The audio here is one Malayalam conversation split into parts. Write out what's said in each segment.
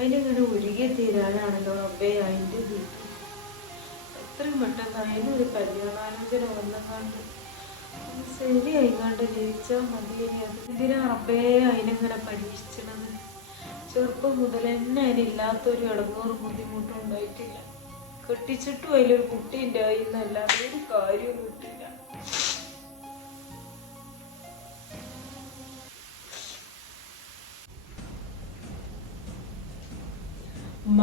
അതിനിങ്ങനെ ഉരുകി തീരാനാണല്ലോ റബ്ബേ അതിന്റെ ഇത്. എത്രയും പെട്ടെന്ന് അതിനൊരു കല്യാണാലോചന വന്നതാണ്ട് ശരി ആയിങ്ങാണ്ട് ജയിച്ചാൽ മതി എന്തിനാ റബ്ബേ അതിനെങ്ങനെ പരീക്ഷിച്ചണത്. ചെറുപ്പം മുതൽ തന്നെ അതിനില്ലാത്തൊരു ഇടങ്ങൂറ് ബുദ്ധിമുട്ടും ഉണ്ടായിട്ടില്ല കെട്ടിച്ചിട്ടും അതിലൊരു കുട്ടി ഉണ്ടായി എന്നല്ലാതെ ഒരു കാര്യവും കിട്ടില്ല ഉമ്മ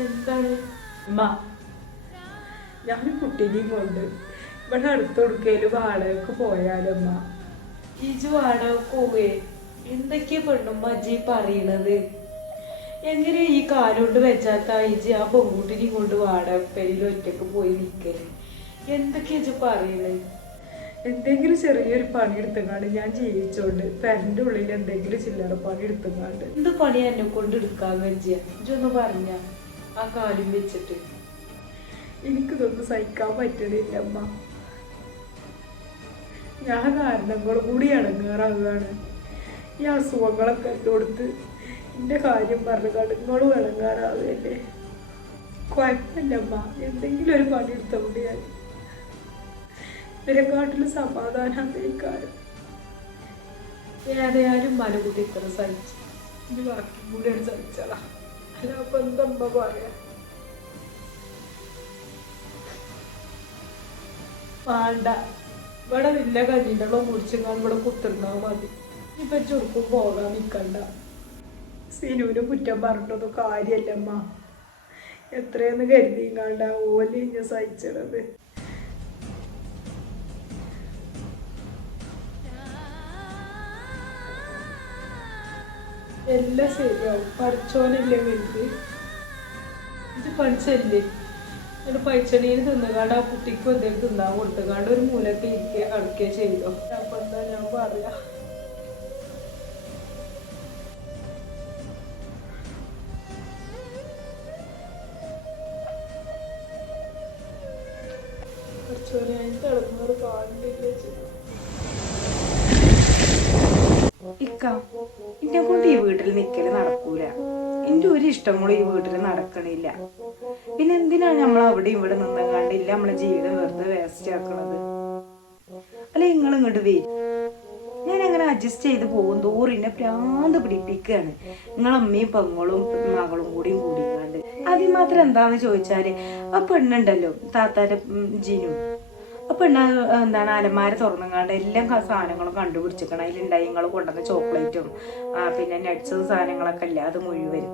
എന്താണ്? മ. ഞാൻ കുട്ടീനെയും കൊണ്ട് ഇവിടെ അടുത്ത് കൊടുക്കൽ വാടകക്ക് പോയാലമ്മ ഇജു വാടകക്ക് പോവേ. എന്തൊക്കെയാ പെണ്ണുമ്മ അജി പറയണത്? എങ്ങനെ ഈ കാലുകൊണ്ട് വെച്ചാത്ത ഇജി ആ പെൺകുട്ടിനെയും കൊണ്ട് വാടകപ്പേരിൽ ഒറ്റയ്ക്ക് പോയി നിൽക്കൽ എന്തൊക്കെയാ ഇജ് പറയണത് എന്തെങ്കിലും ചെറിയൊരു പണി എടുത്തങ്ങാണ്ട് ഞാൻ ജീവിച്ചോണ്ട് പെരന്റെ ഉള്ളിൽ എന്തെങ്കിലും ചില്ലറ പണി എടുത്തങ്ങാണ്ട് എന്ത് പണി എന്നെ കൊണ്ട് എടുക്കാൻ വെച്ചിയ ഇജൊന്ന് പറഞ്ഞ ആ കാലും വെച്ചിട്ട്. എനിക്കിതൊന്നും സഹിക്കാൻ പറ്റണില്ല അമ്മ. ഞാൻ കാരണങ്ങളും കൂടി ഇടങ്ങാറാവുകയാണ് ഈ അസുഖങ്ങളൊക്കെ കൊടുത്ത് എന്റെ കാര്യം പറഞ്ഞു കടുങ്ങളും ഇടങ്ങാറാവുകയല്ലേ കുഴപ്പമില്ല അമ്മ. എന്തെങ്കിലും ഒരു പണി എടുത്തോണ്ട് ഞാൻ ഇവരെക്കാട്ടിലും സമാധാനം കാര്യം ഏതായാലും മലകുട്ടി ഇത്ര സഹിച്ചു. ഇനി ബാക്കി കൂടെ സഹിച്ചതാ. അല്ല അപ്പൊ എന്തമ്മ പറയാ? വേണ്ട. ഇവിടെ വില്ല കഞ്ഞിണ്ടോ മുടിച്ചെങ്ങാൻ ഇവിടെ കുത്തിരുന്നാ മതി. ഇപ്പൊ ചുരുക്കും പോകാൻ നിൽക്കണ്ട സിനുവിന് കുറ്റം പറഞ്ഞിട്ടൊന്നും കാര്യമല്ലമ്മ. എത്രയെന്ന് കരുതിങ്ങാണ്ട ഓലി ഞാൻ സഹിച്ചത്. എല്ലാം ശരിയാവും. പഠിച്ചോനല്ലേ വലുത് ഇത് പഠിച്ചല്ലേ? എന്നിട്ട് പൈച്ചണീന് തിന്നുകാണ്ട് ആ കുട്ടിക്ക് എന്തെങ്കിലും തിന്നാൻ കൊടുത്തുകാണ്ട് ഒരു മൂലക്ക് ഇരിക്കുക കളിക്കുകയോ ചെയ്തോ. അപ്പൊ എന്താ ഞാൻ പറയാ. വീട്ടിൽ നിക്കൽ നടക്കൂല. എന്റെ ഒരു ഇഷ്ടം കൂടെ ഈ വീട്ടിൽ നടക്കണില്ല. പിന്നെ എന്തിനാണ് നമ്മൾ അവിടെ ഇവിടെ നിന്നങ്ങാണ്ടില്ല നമ്മളെ ജീവിതം വെറുതെ വേസ്റ്റ് ആക്കണത്? അല്ലെ നിങ്ങൾ ഇങ്ങോട്ട് വരും. ഞാൻ അങ്ങനെ അഡ്ജസ്റ്റ് ചെയ്ത് പോകും തോറും എന്നെ പ്രാന്ത് പിടിപ്പിക്കുകയാണ് നിങ്ങളമ്മയും പെങ്ങളും മകളും കൂടിയും കൂടിക്കാണ്ട്. ആദ്യം മാത്രം എന്താന്ന് ചോദിച്ചാൽ ആ പെണ്ണുണ്ടല്ലോ താത്താരെ ജിനു. പെണ്ണ് എന്താണ് അലമാര തുറന്നങ്ങാണ്ട് എല്ലാം സാധനങ്ങളും കണ്ടുപിടിച്ചിരിക്കണം. അതിലുണ്ടായി നിങ്ങൾ കൊണ്ടുവന്ന ചോക്ലേറ്റും പിന്നെ നട്ട്സ് സാധനങ്ങളൊക്കെ അല്ലേ അത് മുഴുവൻ.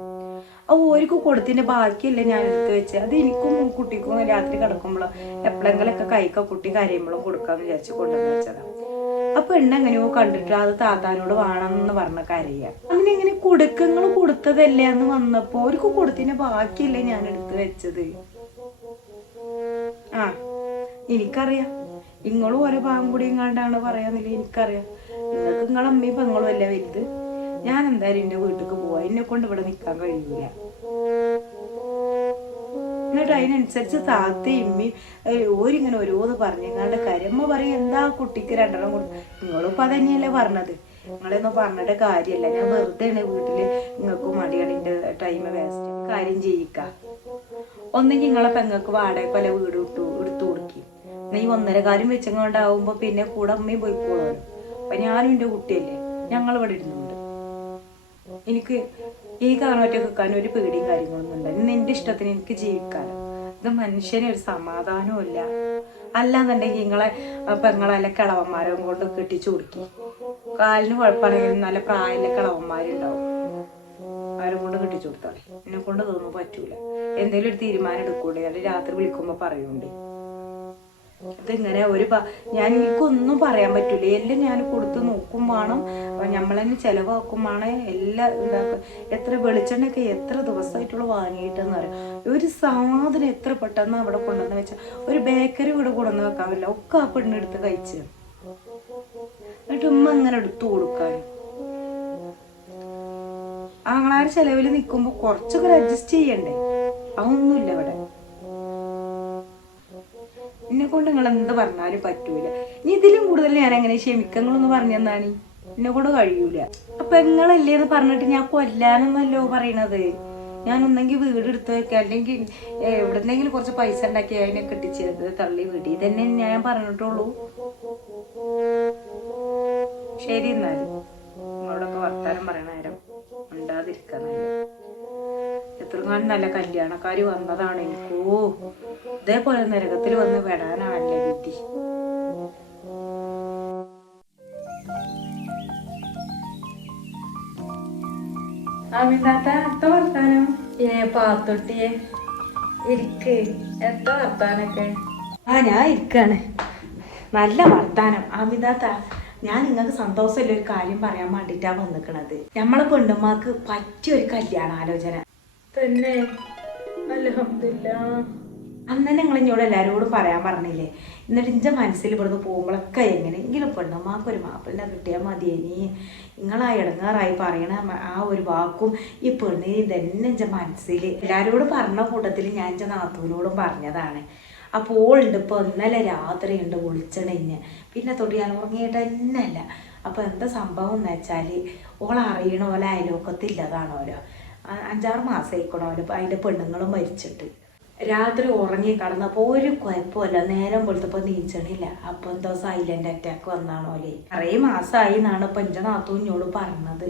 ആ ഓർക്ക് കൊടുത്തിന്റെ ബാക്കിയല്ലേ ഞാൻ എടുത്ത് വെച്ച്. അത് എനിക്കും കുട്ടിക്കും രാത്രി കിടക്കുമ്പോൾ എപ്പോഴെങ്കിലൊക്കെ കൈക്ക കുട്ടി കരയുമ്പോഴും കൊടുക്കാന്ന് വിചാരിച്ച് കൊണ്ടുവന്ന് വെച്ചതാ. അപ്പൊ പെണ്ണ് എങ്ങനെയോ കണ്ടിട്ട് അത് താത്താനോട് വേണമെന്ന് പറഞ്ഞ കരയ. അങ്ങനെ ഇങ്ങനെ കൊടുക്കങ്ങൾ കൊടുത്തതല്ലേ എന്ന് വന്നപ്പോ? അവർക്ക് കൊടുത്തിന്റെ ബാക്കിയല്ലേ ഞാൻ എടുത്ത് വെച്ചത്. ആ. എനിക്കറിയാം. നിങ്ങളും ഓരോ ഭാഗം കൂടി ഇങ്ങാണ്ടാണ് പറയാന്നില്ല എനിക്കറിയാം. നിങ്ങൾക്ക് നിങ്ങളെ അമ്മയും പെങ്ങളും അല്ലേ വലുത്? ഞാൻ എന്തായാലും എന്റെ വീട്ടിലേക്ക് പോവാ. എന്നെ കൊണ്ട് ഇവിടെ നിൽക്കാൻ കഴിയൂല. എന്നിട്ട് അതിനനുസരിച്ച് താത്തയും ഇമ്മയും ഓരിങ്ങനെ ഓരോന്ന് പറഞ്ഞങ്ങാണ്ട് കരമ്മ പറയും എന്താ കുട്ടിക്ക് രണ്ടെണ്ണം കൊടുത്തു ഇപ്പൊ അതന്നെയല്ലേ പറഞ്ഞത്. നിങ്ങളെയൊന്നും പറഞ്ഞിട്ട് കാര്യമല്ല ഞാൻ വെറുതെയാണ് വീട്ടിൽ നിങ്ങൾക്ക് മടിയാണ് ടൈം വേസ്റ്റ് കാര്യം ചെയ്യിക്ക. ഒന്നെങ്കിൽ നിങ്ങളെ പെങ്ങൾക്ക് വാടക പല വീട് ഇട്ടു എടുത്തു കൊടുക്കി. നീ ഒന്നര കാര്യം വെച്ചങ്ങോണ്ടാവുമ്പോ പിന്നെ കൂടെ അമ്മയും പോയിക്കോളൂ അപ്പൊ ഞാനും എന്റെ കുട്ടിയല്ലേ ഞങ്ങൾ ഇവിടെ ഇരുന്നുണ്ട്. എനിക്ക് ഈ കാരണമായിട്ട് വെക്കാൻ ഒരു പേടിയും കാര്യങ്ങളൊന്നും ഉണ്ട് ഇന്ന് എന്റെ ഇഷ്ടത്തിന് എനിക്ക് ജീവിക്കാലോ. ഇത് മനുഷ്യന് ഒരു സമാധാനവും ഇല്ല. അല്ലാന്നുണ്ടെങ്കിൽ നിങ്ങളെ പെങ്ങളെ കിളവന്മാരെ കൊണ്ട് കെട്ടിച്ചു കൊടുക്കി. കാലിന് കുഴപ്പമാണെങ്കിൽ നല്ല പ്രായമുള്ള കിളവന്മാരുണ്ടാവും. അവരെ കൊണ്ട് കെട്ടിച്ചു കൊടുത്താളെ എന്നെ കൊണ്ട് തോന്നുന്നു പറ്റൂല. എന്തെങ്കിലും ഒരു തീരുമാനം എടുക്കൂടെ? അല്ലെങ്കിൽ രാത്രി വിളിക്കുമ്പോ പറയുണ്ടേ. ഇതിങ്ങനെ ഒരു ഞാൻ എനിക്കൊന്നും പറയാൻ പറ്റൂല. എല്ലാം ഞാൻ കൊടുത്ത് നോക്കും വേണം. നമ്മളെന്നെ ചെലവാക്കും വേണം. എല്ലാം ഇതാക്കും. എത്ര വെളിച്ചെണ്ണയൊക്കെ എത്ര ദിവസമായിട്ടുള്ള വാങ്ങിയിട്ടെന്ന് പറയാം ഒരു സാധനം എത്ര പെട്ടെന്ന് അവിടെ കൊണ്ടുവന്ന് വെച്ചാൽ ഒരു ബേക്കറി ഇവിടെ കൊണ്ടുവന്ന് വെക്കാൻ പറ്റില്ല. ഒക്കെ ആ പെണ്ണെടുത്ത് കഴിച്ച്. എന്നിട്ട് ഉമ്മ അങ്ങനെ എടുത്തു കൊടുക്കാൻ. ആങ്ങളാരുടെ ചെലവിൽ നിൽക്കുമ്പോൾ കുറച്ചൊക്കെ അഡ്ജസ്റ്റ് ചെയ്യണ്ടേ? അതൊന്നുമില്ല ഇവിടെ. എന്നെ കൊണ്ട് നിങ്ങൾ എന്ത് പറഞ്ഞാലും പറ്റൂല. ഇനി ഇതിലും കൂടുതൽ ഞാൻ എങ്ങനെ ക്ഷമിക്കങ്ങളൊന്ന് പറഞ്ഞു തന്നാണ് എന്നെ കൊണ്ട് കഴിയൂല. അപ്പൊ നിങ്ങളല്ലേ എന്ന് പറഞ്ഞിട്ട് ഞാൻ കൊല്ലാനൊന്നല്ലോ പറയണത്? ഞാൻ ഒന്നെങ്കിൽ വീട് എടുത്ത് വെക്കുക അല്ലെങ്കിൽ എവിടെന്നെങ്കിലും കുറച്ച് പൈസ ഉണ്ടാക്കി അതിനെ കെട്ടിച്ചത് തള്ളി വീടി ഇതന്നെ ഞാൻ പറഞ്ഞിട്ടുള്ളൂ. ശരി എന്നാലും. നിങ്ങളോടൊക്കെ വർത്താനം പറയണ നേരം ഉണ്ടാതിരിക്കാൻ എത്രങ്ങാനും നല്ല കല്യാണക്കാർ വന്നതാണ്. എനിക്കോ ഇതേപോലെ നരകത്തിൽ വന്ന് പെടാനാണല്ലേ വിധി. അമിതാത്ത എത്ത വർത്താനം? ഏ പാത്തൊട്ടിയെ ഇരിക്ക്. എത്ത വർത്താനൊക്കെ? ആ ഞാൻ ഇരിക്കാണ്. നല്ല വർത്താനം. അമിതാത്ത ഞാൻ നിങ്ങൾക്ക് സന്തോഷമുള്ള ഒരു കാര്യം പറയാൻ വേണ്ടിയിട്ടാണ് വന്നിക്കണത്. നമ്മളെ പെണ്ണുമാർക്ക് പറ്റിയ ഒരു കല്യാണാലോചന. തന്നെ. അലഹമില്ല അന്ന് നിങ്ങൾ ഇങ്ങോട് എല്ലാവരോടും പറയാൻ പറഞ്ഞില്ലേ എന്നിട്ട് എന്റെ മനസ്സിൽ ഇവിടുന്ന് പോകുമ്പോഴൊക്കെ എങ്ങനെയെങ്കിലും പെണ്ണുമ്മാക്ക് ഒരു മാപ്പിളിനെ കിട്ടിയാൽ മതിയേനി നിങ്ങളാ ഇടങ്ങാറായി പറയണ ആ ഒരു വാക്കും ഈ പെണ്ണിന് തന്നെ എന്റെ മനസ്സിൽ എല്ലാവരോടും പറഞ്ഞ കൂട്ടത്തിൽ ഞാൻ എന്റെ നാത്തൂനോടും പറഞ്ഞതാണ്. അപ്പോൾ ഓളുണ്ട് ഇപ്പോൾ ഇന്നലെ രാത്രി ഉണ്ട് വിളിച്ചണിഞ്ഞ് പിന്നെ തൊട്ട് ഞാൻ ഉറങ്ങിയിട്ട് തന്നെ അല്ല അപ്പോൾ എന്താ സംഭവം എന്ന് വെച്ചാൽ ഓൾ അറിയണ പോലെ അയലോക്കത്തില്ലതാണോലോ മാസമായിക്കണം അവർ അതിന്റെ പെണ്ണുങ്ങളും മരിച്ചിട്ട്. രാത്രി ഉറങ്ങി കടന്നപ്പോൾ ഒരു കുഴപ്പമില്ല. നേരം വെളുത്തപ്പോൾ നീച്ചണില്ല. അപ്പോൾ എന്തോ സൈലന്റ് അറ്റാക്ക് വന്നാണോലെ കുറേ മാസമായി എന്നാണ് ഇപ്പം എന്റെ നാത്തു പറഞ്ഞത്.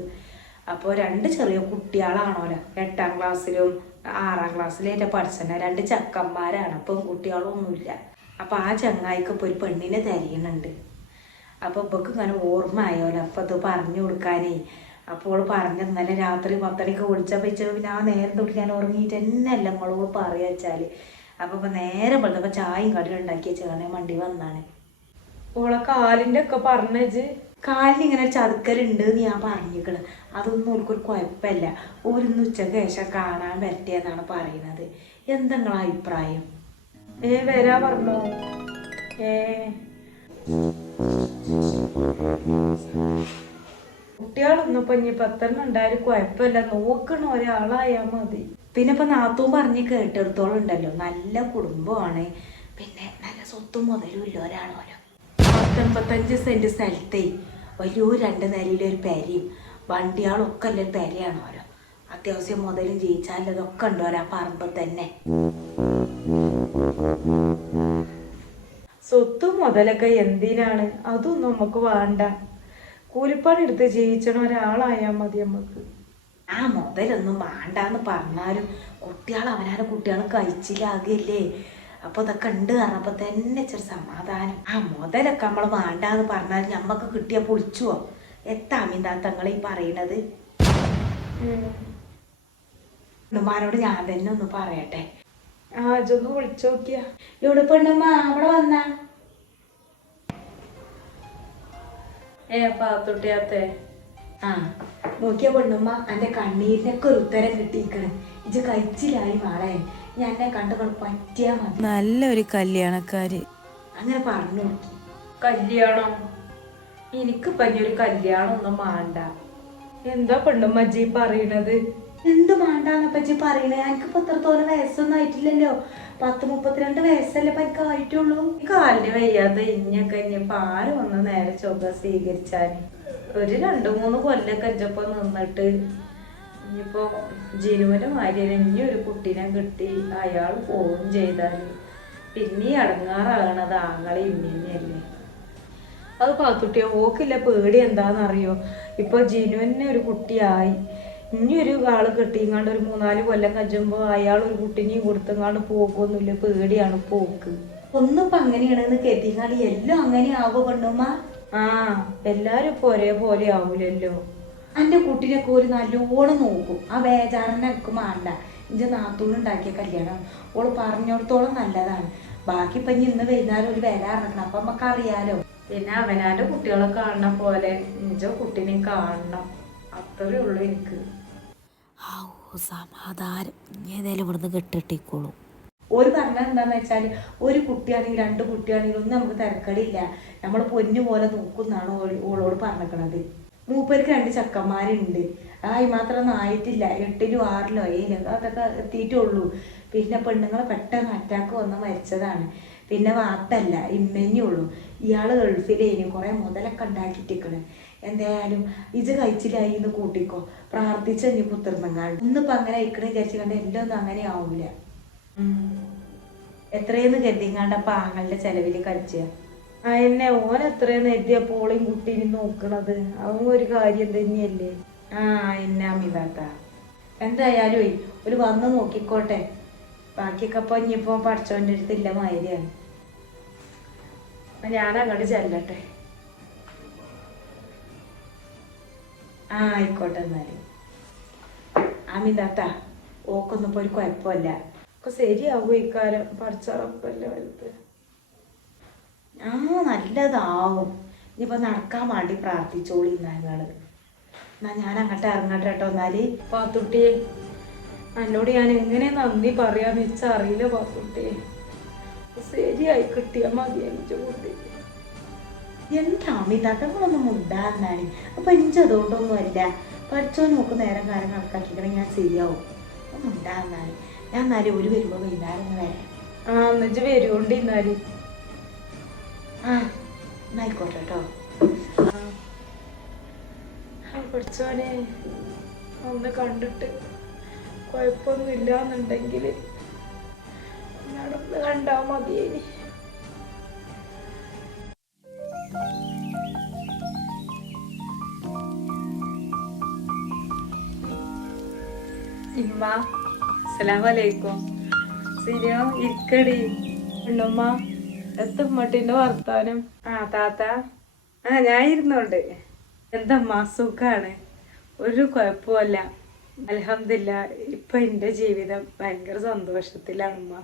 അപ്പോൾ രണ്ട് ചെറിയ കുട്ടികളാണോലെ എട്ടാം ക്ലാസ്സിലും ആറാം ക്ലാസ്സിലേറ്റ പഠിച്ചന രണ്ട് ചക്കന്മാരാണ്. അപ്പം കുട്ടികളൊന്നുമില്ല അപ്പം ആ ചങ്ങായിക്ക് ഇപ്പോൾ ഒരു പെണ്ണിനെ തിരയുന്നുണ്ട് അപ്പോൾ ഇപ്പൊക്ക് ഇങ്ങനെ ഓർമ്മ ആയോലോ അപ്പം അത് പറഞ്ഞു കൊടുക്കാനേ അപ്പോൾ പറഞ്ഞ ഇന്നലെ രാത്രി പത്തണിക്ക് വിളിച്ചപ്പോൾ വെച്ചാൽ പിന്നെ ആ നേരം തൊട്ട് ഞാൻ ഉറങ്ങിയിട്ട് തന്നെ അല്ല മുളക് പറയുക വെച്ചാൽ അപ്പോൾ ഇപ്പം നേരെ വെളുത്തപ്പോൾ ചായയും കടലും ഉണ്ടാക്കി വെച്ചാണ് വണ്ടി വന്നാണ്. ഓളെ കാലിന്റെ ഒക്കെ പറഞ്ഞത് കാലിന് ഇങ്ങനെ ചതുക്കലുണ്ട് എന്ന് ഞാൻ പറഞ്ഞിരിക്കണ്. അതൊന്നും ഓൾക്കൊരു കുഴപ്പമില്ല. ഒരു ഉച്ചയ്ക്ക് ശേഷം കാണാൻ പറ്റിയെന്നാണ് പറയുന്നത്. എന്താ നിങ്ങളെ അഭിപ്രായം? ഏ വരാ പറഞ്ഞോ. ഏ. കുട്ടികളൊന്നും ഇപ്പൊ ഇനി പത്തെണ്ണം ഉണ്ടായാലും കുഴപ്പമില്ല. നോക്കണ ഒരാളായാ മതി. പിന്നെ ഇപ്പൊ നാത്തൂൻ പറഞ്ഞ് കേട്ടെടുത്തോളം ഉണ്ടല്ലോ. നല്ല കുടുംബമാണ്. പിന്നെ നല്ല സ്വത്തും മുതലും ഇല്ല ഒരാളോരോ പത്തൊമ്പത്തഞ്ച് സെന്റ് സ്ഥലത്തെ വലിയൊരു രണ്ട് നിലയിലെ ഒരു പെരയും വണ്ടിയാളൊക്കെ ഉള്ള പെരയാണ് ഓരോ. അത്യാവശ്യം മുതലും ജയിച്ചാലും അതൊക്കെ ഉണ്ട് ആ പറമ്പ് തന്നെ. സ്വത്തും മുതലൊക്കെ എന്തിനാണ്? അതൊന്നും നമുക്ക് വേണ്ട. കൂലിപ്പണി എടുത്ത് ജീവിച്ചണ ഒരാളായാ മതി നമുക്ക് ആ മുതലൊന്നും വേണ്ടാന്ന് പറഞ്ഞാലും കുട്ടികൾ അവനാരെ കുട്ടികൾ കഴിച്ചില്ലാകല്ലേ അപ്പൊ ഇതൊക്കെ ഉണ്ട് പറഞ്ഞപ്പോ തന്നെ ഇച്ചിരി സമാധാനം. ആ മുതലൊക്കെ നമ്മൾ വേണ്ടാന്ന് പറഞ്ഞാൽ ഞമ്മക്ക് കിട്ടിയ പൊളിച്ചുവോ? എത്താ അമിതാത്തങ്ങൾ ഈ പറയണത്. ഉണ്ണുമാനോട് ഞാൻ തന്നെ ഒന്ന് പറയട്ടെ. ആ അജൊന്ന് വിളിച്ചു നോക്കിയാ ഇവിടെ പെണ്ണുമ്മ? അവിടെ വന്നാ. ഏ പാത്തൊട്ടിയാത്തേ ആ. നോക്കിയ പെണ്ണുമ്മ എന്റെ കണ്ണീരിനൊക്കെ ഒരു ഉത്തരം കിട്ടിയിരിക്കണം. ഇത് കഴിച്ചില്ലായി മാളെ. ഞാൻ എന്നെ കണ്ടു പറ്റിയാ മതി. നല്ലൊരു കല്യാണക്കാര്. അങ്ങനെ പറഞ്ഞു നോക്കി. കല്യാണം? എനിക്ക് ഒരു കല്യാണം ഒന്നും വേണ്ട എന്താ പെണ്ണുമ്മജി പറയണത്? എന്ത് മാണ്ടാന്ന് പറ്റി പറയണേ? എനിക്കിപ്പോ എത്രത്തോളം വയസ്സൊന്നും ആയിട്ടില്ലല്ലോ. പത്ത് മുപ്പത്തിരണ്ട് വയസ്സല്ലേ എനിക്ക് ആയിട്ടുള്ളൂ? കാലിന് വയ്യാതെ ഇഞ്ഞൊക്കെ ഇനിയിപ്പൊ ആരും ഒന്ന് നേരെ ചൊവ്വ സ്വീകരിച്ചാൽ ഒരു രണ്ടു മൂന്ന് കൊല്ലൊക്കെ ഇഞ്ചപ്പോ നിന്നിട്ട് ഇനിയിപ്പോ ജിനുവിന്റെ മാര്യ ഇനി ഒരു കുട്ടീനെ കിട്ടി അയാൾ പോവും ചെയ്താൽ. പിന്നെ അടങ്ങാറാകണത് ആങ്ങളെ ഇമ്മന്നെയല്ലേ അത് പാത്തുട്ടിയോ ഓക്കില്ല പേടി എന്താണെന്നറിയോ ഇപ്പൊ ജിനുവിന് ഒരു കുട്ടിയായി. ഇനി ഒരു ആൾ കെട്ടിങ്ങാണ്ട് ഒരു മൂന്നാൽ കൊല്ലം കഴിയുമ്പോ അയാൾ ഒരു കുട്ടിനെയും കൊടുത്തങ്ങാണ്ട് പോകുന്നില്ല പേടിയാണ് പോക്ക്. ഒന്നും ഇപ്പൊ അങ്ങനെയാണെന്ന് കരുതിങ്ങാണ്ട് എല്ലാം അങ്ങനെ ആവോ പെണ്ണുമ്മ? ആ എല്ലാരും ഇപ്പൊ ഒരേപോലെ ആവൂലല്ലോ. എന്റെ കുട്ടീനൊക്കെ ഒരു നല്ലോണം നോക്കും. ആ ബേജാറിനെ എനിക്ക് മാണ്ട. ഇന്റെ നാത്തൂനുണ്ടാക്കിയ കല്യാണം ഓൾ പറഞ്ഞോടത്തോളം നല്ലതാണ്. ബാക്കി ഇപ്പൊ ഇനി ഇന്ന് വൈകുന്നേരം ഒരു വില ഇറങ്ങണം അപ്പൊ നമുക്ക് അറിയാലോ. പിന്നെ അവനാന്റെ കുട്ടികളെ കാണണ പോലെ ഇഞ്ചോ കുട്ടീനെ കാണണം. അത്രേ ഉള്ളൂ എനിക്ക്. സമാധാനം. കെട്ടിട്ടിക്കോളൂ. ഒരു പറഞ്ഞ എന്താന്ന് വെച്ചാൽ ഒരു കുട്ടിയാണെങ്കിൽ രണ്ട് കുട്ടിയാണെങ്കിലും ഒന്നും നമുക്ക് തിരക്കടിയില്ല നമ്മൾ പൊന്നു പോലെ നോക്കുന്നാണ് ഓളോട് പറഞ്ഞിക്കണത്. മൂപ്പർക്ക് രണ്ട് ചക്കന്മാരുണ്ട്. ആയി മാത്രമൊന്നും ആയിട്ടില്ല. എട്ടിലും ആറിലോ ഏഴിലോ അതൊക്കെ എത്തിയിട്ടുള്ളൂ. പിന്നെ പെണ്ണുങ്ങളെ പെട്ടെന്ന് അറ്റാക്ക് വന്ന് മരിച്ചതാണ്. പിന്നെ വാത്തല്ല ഇമ്മഞ്ഞുള്ളൂ ഇയാൾ ഗൾഫിലേനും. കുറെ മുതലൊക്കെ ഉണ്ടാക്കിയിട്ടിക്കണ് എന്തായാലും ഇജ് കഴിച്ചില്ലായി എന്ന് കൂട്ടിക്കോ. പ്രാർത്ഥിച്ച നീ പുത്തിർന്നങ്ങാൾ ഒന്നിപ്പോ അങ്ങനെ ഇക്കണ വിചാരിച്ചു കണ്ട എല്ലാം ഒന്നും അങ്ങനെ ആവൂല. എത്രയെന്ന് കരുതിങ്ങാണ്ടപ്പ ആങ്ങളുടെ ചെലവിൽ ആ എന്നെ ഓൻ എത്രയെന്ന് എത്തിയ പോളിയും കുട്ടീനെ നോക്കണത്. അവൻ ഒരു കാര്യം തന്നെയല്ലേ? ആ എന്നാ അമിതാത്ത. എന്തായാലും ഒരു വന്ന് നോക്കിക്കോട്ടെ. ബാക്കിയൊക്കെ ഇപ്പൊ ഇനിയിപ്പോ പഠിച്ചോന്റെ അടുത്തില്ല മാതിരിയാണ്. ഞാൻ അങ്ങോട്ട് ചെല്ലട്ടെ. ആ ആയിക്കോട്ടെ എന്നാൽ. അമിതാത്ത ഓക്കൊന്നും ഇപ്പൊ ഒരു കുഴപ്പമില്ല. ഒക്കെ ശരിയാകും ഇക്കാലം പഠിച്ചറപ്പല്ലേ വലുത്. ആ നല്ലതാവും. ഇനിയിപ്പോ നടക്കാൻ വേണ്ടി പ്രാർത്ഥിച്ചോളി എന്നാങ്ങൾ എന്നാ ഞാൻ അങ്ങോട്ട് ഇറങ്ങട്ടെ കേട്ടോ എന്നാൽ. പാത്തുട്ടി എന്നോട് ഞാൻ എങ്ങനെ നന്ദി പറയാന്ന് വെച്ചാൽ അറിയില്ല പാത്തുട്ടി. ശരിയായി കിട്ടിയാൽ മതി എനിക്ക് കുട്ടി. എന്താ അമിതാത്തങ്ങളൊന്നും മുണ്ടാന്നാണ് അപ്പൊ എനിക്ക് അതുകൊണ്ടൊന്നും അല്ല പഠിച്ചോ നോക്ക് നേരം കാലം കണക്കാക്കിക്കണേ ഞാൻ ശരിയാവും. ഒന്നും ഉണ്ടാന്നാണ് ഞാൻ നാല് ഒരു വരുമ്പോ വൈകുന്നേരം വരാം. ആ എന്നുവെച്ച് വരുകൊണ്ട് ഇന്നാൽ. ആ എന്നായിക്കോട്ടെ കേട്ടോ. ആ പഠിച്ചോനെ ഒന്ന് കണ്ടിട്ട് കുഴപ്പമൊന്നും ഇല്ലാന്നുണ്ടെങ്കിൽ ഒന്ന് കണ്ടാ മതിയേനി. ഇമ്മ ഇരിക്കടി? ഉണ്ണുമ്മ എത്തുമ്മട്ടിന്റെ വർത്താനം? ആ താത്ത. ആ ഞാൻ ഇരുന്നോണ്ട്. എന്തമ്മ സുഖാണ്. ഒരു കുഴപ്പമല്ല അലഹമില്ല ഇപ്പൊ എന്റെ ജീവിതം ഭയങ്കര സന്തോഷത്തിലാണമ്മ.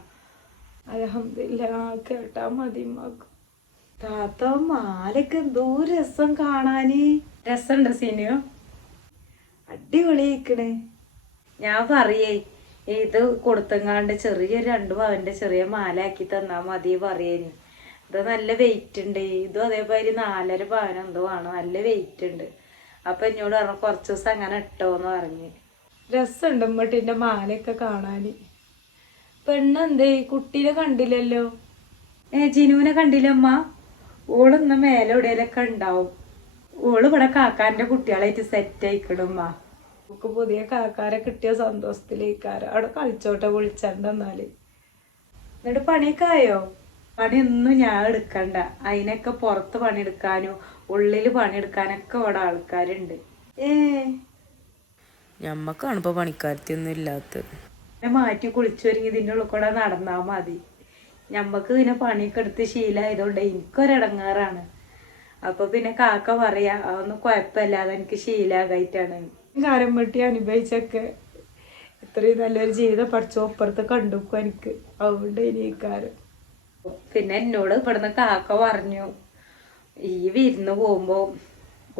അലഹമില്ല കേട്ടാ മതി താത്ത മാലക്ക് എന്തോ രസം കാണാന്. രസമുണ്ട് സീനിയോ? അടിപൊളിയായിക്കണ്. ഞാൻ പറയേ ഇത് കൊടുത്തങ്ങാണ്ട് ചെറിയ രണ്ട് പവന്റെ ചെറിയ മാല ആക്കി തന്നാ മതി പറയേനി. ഇത് നല്ല വെയിറ്റ് ഉണ്ട്. ഇതും അതേപോലെ നാലര പവൻ എന്തോ ആണ്. നല്ല വെയിറ്റ് ഉണ്ട്. അപ്പൊ എന്നോട് പറഞ്ഞു കുറച്ച് ദിവസം അങ്ങനെ ഇട്ടോന്ന് പറഞ്ഞ്. രസമുണ്ട് ഉമ്മട്ടിന്റെ മാലയൊക്കെ കാണാന്. പെണ്ണെന്തേ കുട്ടീനെ കണ്ടില്ലല്ലോ? ഏ ജിനുവിനെ കണ്ടില്ലമ്മ ഓളിന്ന് മേലെ എവിടെയൊക്കെ ഉണ്ടാവും. ഓൾ ഇവിടെ കാക്കാന്റെ കുട്ടികളായിട്ട് സെറ്റ് ആയിക്കിടുമ്മ നമുക്ക് പുതിയ കാക്കാരെ കിട്ടിയ സന്തോഷത്തിലേക്കാരം അവിടെ കളിച്ചോട്ടെ വിളിച്ചണ്ടെന്നാൽ എന്നിട്ട് പണിയൊക്കെ ആയോ? പണിയൊന്നും ഞാൻ എടുക്കണ്ട. അതിനൊക്കെ പുറത്ത് പണിയെടുക്കാനോ ഉള്ളിൽ പണിയെടുക്കാനൊക്കെ ഇവിടെ ആൾക്കാരുണ്ട്. ഏ? ഞമ്മക്കാണ് പണിക്കാരത്തി പണിക്കാരത്തിയൊന്നും ഇല്ലാത്തത്. മാറ്റി കുളിച്ചൊരുങ്ങി ഇതിന്റെ ഉള്ളിൽ കൂടെ നടന്നാ മതി. ഞമ്മക്ക് പിന്നെ പണിയൊക്കെ എടുത്ത് ശീലമായതുകൊണ്ട് എനിക്കൊരിടങ്ങാറാണ്. അപ്പൊ പിന്നെ കാക്ക പറയാ അതൊന്നും കുഴപ്പമില്ല അതെനിക്ക് ശീലാകായിട്ടാണ്. കാരം വെട്ടി അനുഭവിച്ചൊക്കെ ഇത്രയും നല്ലൊരു ജീവിതം പഠിച്ചോ. അപ്പുറത്ത് കണ്ടുക്കും എനിക്ക്. അതുകൊണ്ട് ഇനി കാരം പിന്നെ എന്നോട് ഇവിടുന്ന് കാക്ക പറഞ്ഞു ഈ വിരുന്ന് പോകുമ്പോ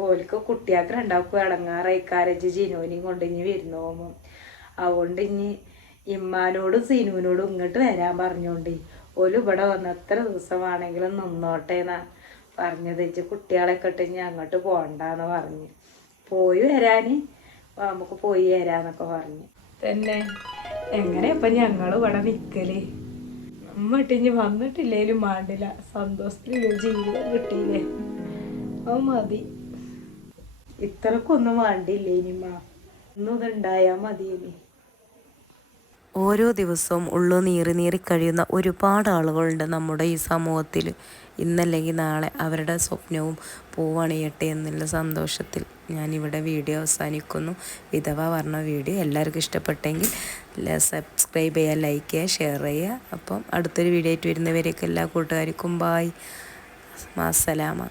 ഓൽക്ക് കുട്ടിയാക്ക് രണ്ടാക്കും ഇടങ്ങാറായി കാരജ് ജിനുവിനെയും കൊണ്ട് ഇനി വിരുന്ന് പോകുമ്പോ. അതുകൊണ്ട് ഇനി ഇമ്മാനോടും സിനുവിനോടും ഇങ്ങോട്ട് വരാൻ പറഞ്ഞോണ്ട്. ഓൽ ഇവിടെ വന്ന എത്ര ദിവസമാണെങ്കിലും നിന്നോട്ടെ എന്നാ പറഞ്ഞത്. ഇജ്ജ് കുട്ടികളെ കെട്ടി ഇനി അങ്ങോട്ട് പോണ്ടാന്ന് പറഞ്ഞു. പോയി നമുക്ക് പോയി വരാന്നൊക്കെ പറഞ്ഞു. തന്നെ. എങ്ങനെ ഇപ്പൊ ഞങ്ങൾ ഇവിടെ നിക്കൽ? നമ്മട്ട് ഇനി വന്നിട്ടില്ലേലും മാണ്ടില്ല. സന്തോഷത്തിൽ ജീവിതം കിട്ടിയില്ലേ? അത് മതി. ഇത്രക്കൊന്നും വേണ്ടില്ലേ ഇനിമ ഒന്നും ഇതുണ്ടായാ മതി ഇനി ഓരോ ദിവസവും ഉള്ളു നീറി നീറി കഴിയുന്ന ഒരുപാട് ആളുകളുണ്ട് നമ്മുടെ ഈ സമൂഹത്തിൽ. ഇന്നല്ലെങ്കിൽ നാളെ അവരുടെ സ്വപ്നവും പൂവണിയട്ടെ എന്നുള്ള സന്തോഷത്തിൽ ഞാനിവിടെ വീഡിയോ അവസാനിക്കുന്നു. വിധവ വർണ വീഡിയോ എല്ലാവർക്കും ഇഷ്ടപ്പെട്ടെങ്കിൽ സബ്സ്ക്രൈബ് ചെയ്യുക ലൈക്ക് ചെയ്യുക ഷെയർ ചെയ്യുക. അപ്പം അടുത്തൊരു വീഡിയോ ആയിട്ട് വരുന്നവരേക്ക് എല്ലാ കൂട്ടുകാർക്കും ബായ് മാസലാമ